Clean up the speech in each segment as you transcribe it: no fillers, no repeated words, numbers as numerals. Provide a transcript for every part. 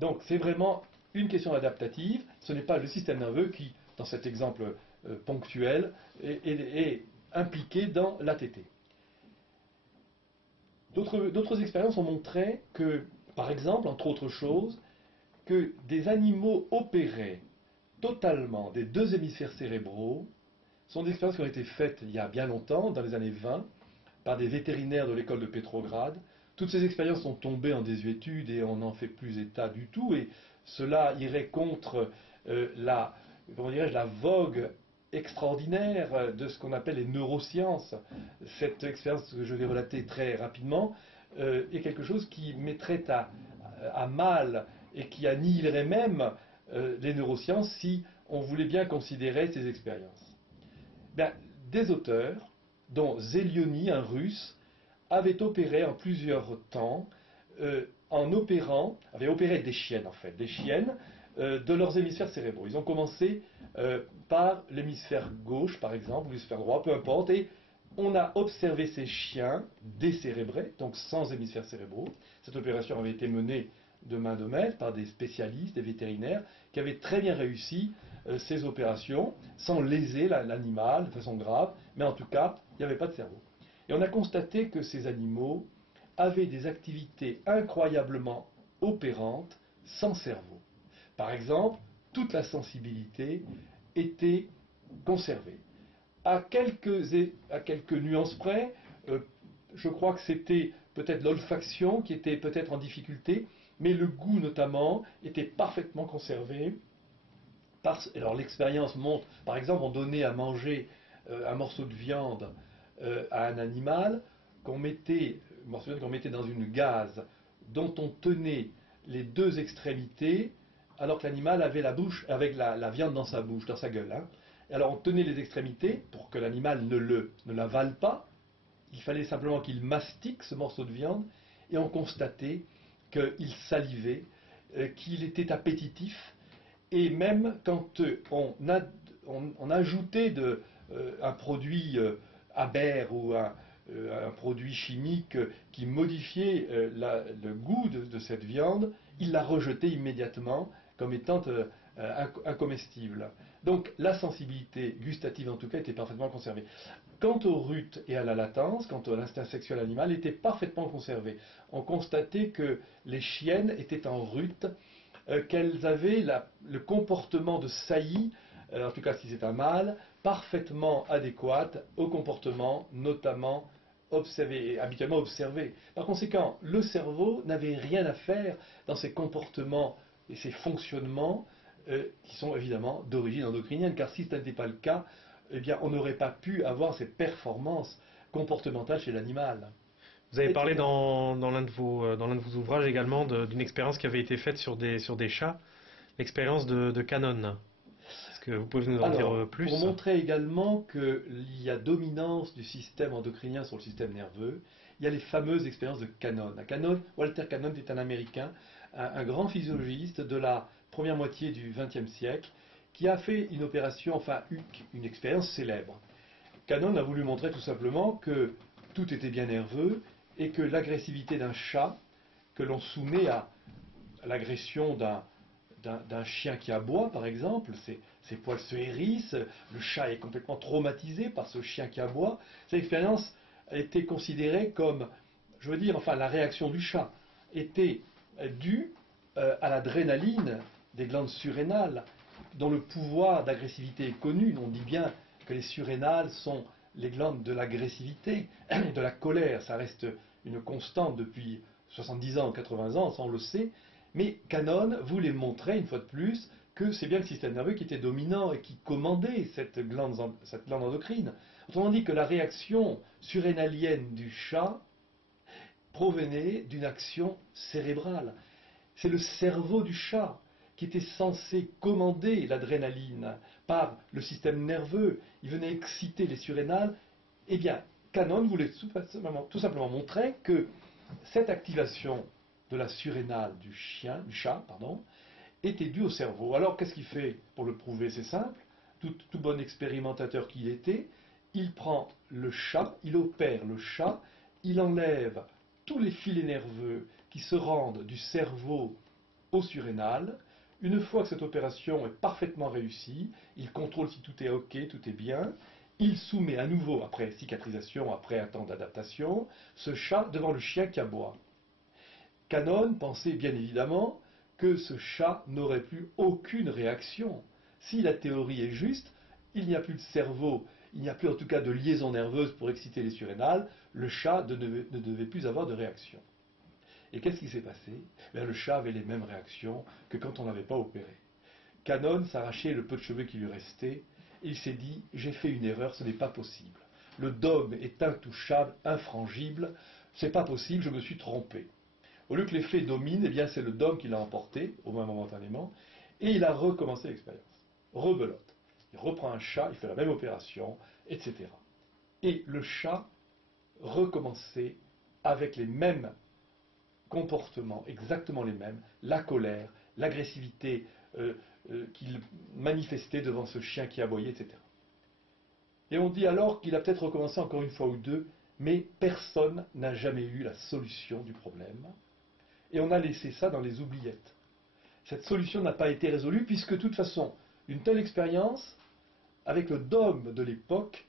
Donc c'est vraiment une question adaptative, ce n'est pas le système nerveux qui, dans cet exemple ponctuel, est impliqué dans l'ATT. D'autres expériences ont montré que, par exemple, entre autres choses, que des animaux opérés totalement des deux hémisphères cérébraux sont des expériences qui ont été faites il y a bien longtemps, dans les années 20, par des vétérinaires de l'école de Pétrograd. Toutes ces expériences sont tombées en désuétude et on n'en fait plus état du tout, et cela irait contre la vogue extraordinaire de ce qu'on appelle les neurosciences. Cette expérience que je vais relater très rapidement est quelque chose qui mettrait à mal et qui annihilerait même les neurosciences si on voulait bien considérer ces expériences. Bien, des auteurs, dont Zeliony, un russe, avait opéré en plusieurs temps, avaient opéré des chiennes en fait, des chiennes de leurs hémisphères cérébraux. Ils ont commencé par l'hémisphère gauche par exemple, ou l'hémisphère droit, peu importe, et on a observé ces chiens décérébrés, donc sans hémisphères cérébraux. Cette opération avait été menée de main de maître par des spécialistes, des vétérinaires, qui avaient très bien réussi ces opérations, sans léser l'animal de façon grave, mais en tout cas, il n'y avait pas de cerveau. Et on a constaté que ces animaux avaient des activités incroyablement opérantes sans cerveau. Par exemple, toute la sensibilité était conservée. À quelques nuances près, je crois que c'était peut-être l'olfaction qui était peut-être en difficulté, mais le goût notamment était parfaitement conservé. Alors l'expérience montre, par exemple, on donnait à manger un morceau de viande à un animal qu'on mettait dans une gaze dont on tenait les deux extrémités alors que l'animal avait la viande dans sa bouche, dans sa gueule. Hein. Alors on tenait les extrémités pour que l'animal ne l'avale pas. Il fallait simplement qu'il mastique ce morceau de viande et on constatait qu'il salivait, qu'il était appétitif. Et même quand on ajoutait un produit amer ou un produit chimique qui modifiait le goût de cette viande, il la rejetait immédiatement comme étant incomestible. Donc la sensibilité gustative en tout cas était parfaitement conservée. Quant au rut et à la latence, quant à l'instinct sexuel animal, était parfaitement conservé. On constatait que les chiennes étaient en rut, qu'elles avaient le comportement de saillie, en tout cas si c'est un mâle, parfaitement adéquat au comportement notamment habituellement observé. Par conséquent, le cerveau n'avait rien à faire dans ces comportements et ces fonctionnements qui sont évidemment d'origine endocrinienne, car si ce n'était pas le cas, eh bien, on n'aurait pas pu avoir ces performances comportementales chez l'animal. Vous avez parlé dans l'un de vos ouvrages également d'une expérience qui avait été faite sur des chats, l'expérience de Cannon. Est-ce que vous pouvez nous en dire plus? Pour montrer également qu'il y a dominance du système endocrinien sur le système nerveux, il y a les fameuses expériences de Cannon. Walter Cannon est un Américain, un grand physiologiste de la première moitié du XXe siècle, qui a fait une opération, enfin une expérience célèbre. Cannon a voulu montrer tout simplement que tout était bien nerveux et que l'agressivité d'un chat, que l'on soumet à l'agression d'un chien qui aboie, par exemple, ses poils se hérissent, le chat est complètement traumatisé par ce chien qui aboie. Cette expérience a été considérée comme, je veux dire, enfin, la réaction du chat était due à l'adrénaline des glandes surrénales, dont le pouvoir d'agressivité est connu. On dit bien que les surrénales sont les glandes de l'agressivité, de la colère. Ça reste une constante depuis 70 ans ou 80 ans, ça on le sait. Mais Cannon voulait montrer, une fois de plus, que c'est bien le système nerveux qui était dominant et qui commandait cette glande endocrine. Autrement dit que la réaction surrénalienne du chat provenait d'une action cérébrale. C'est le cerveau du chat qui était censé commander l'adrénaline par le système nerveux. Il venait exciter les surrénales. Eh bien, Cannon voulait tout simplement montrer que cette activation de la surrénale du chat, était due au cerveau. Alors, qu'est-ce qu'il fait pour le prouver? C'est simple. Tout bon expérimentateur qu'il était, il prend le chat, il opère le chat, il enlève tous les filets nerveux qui se rendent du cerveau au surrénal. Une fois que cette opération est parfaitement réussie, il contrôle si tout est OK, tout est bien. Il soumet à nouveau, après cicatrisation, après un temps d'adaptation, ce chat devant le chien qui aboie. Cannon pensait bien évidemment que ce chat n'aurait plus aucune réaction. Si la théorie est juste, il n'y a plus de cerveau, il n'y a plus en tout cas de liaison nerveuse pour exciter les surrénales, le chat ne devait plus avoir de réaction. Et qu'est-ce qui s'est passé? Le chat avait les mêmes réactions que quand on n'avait pas opéré. Cannon s'arrachait le peu de cheveux qui lui restait, et il s'est dit « j'ai fait une erreur, ce n'est pas possible. Le dogme est intouchable, infrangible, c'est pas possible, je me suis trompé. » Au lieu que les faits dominent, eh bien c'est le dogme qui l'a emporté, au moins momentanément, et il a recommencé l'expérience. Rebelote. Il reprend un chat, il fait la même opération, etc. Et le chat recommençait avec les mêmes comportements, exactement les mêmes, la colère, l'agressivité qu'il manifestait devant ce chien qui aboyait, etc. Et on dit alors qu'il a peut-être recommencé encore une fois ou deux, mais personne n'a jamais eu la solution du problème. Et on a laissé ça dans les oubliettes. Cette solution n'a pas été résolue, puisque de toute façon, une telle expérience, avec le dogme de l'époque,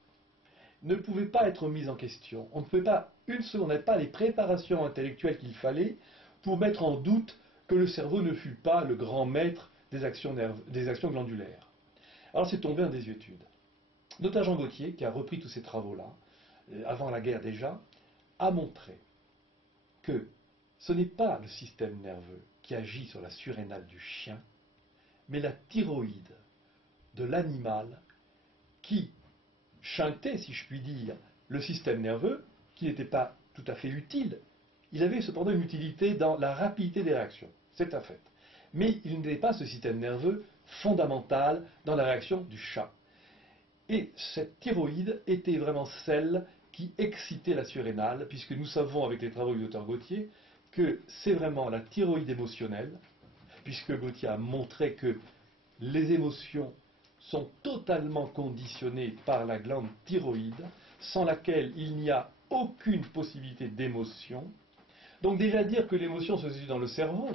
ne pouvait pas être mise en question. On ne pouvait pas, une seconde, on n'avait pas les préparations intellectuelles qu'il fallait pour mettre en doute que le cerveau ne fût pas le grand maître des actions glandulaires. Alors c'est tombé en désuétude. Dr Jean Gaultier, qui a repris tous ces travaux-là, avant la guerre déjà, a montré que ce n'est pas le système nerveux qui agit sur la surrénale du chien, mais la thyroïde de l'animal qui chantait, si je puis dire, le système nerveux, qui n'était pas tout à fait utile. Il avait cependant une utilité dans la rapidité des réactions, c'est un fait. Mais il n'était pas ce système nerveux fondamental dans la réaction du chat. Et cette thyroïde était vraiment celle qui excitait la surrénale, puisque nous savons avec les travaux du Dr Gaultier que c'est vraiment la thyroïde émotionnelle, puisque Gaultier a montré que les émotions sont totalement conditionnées par la glande thyroïde, sans laquelle il n'y a aucune possibilité d'émotion. Donc déjà dire que l'émotion se situe dans le cerveau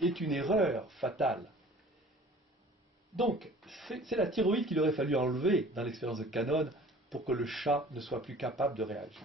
est une erreur fatale. Donc c'est la thyroïde qu'il aurait fallu enlever dans l'expérience de Cannon pour que le chat ne soit plus capable de réagir.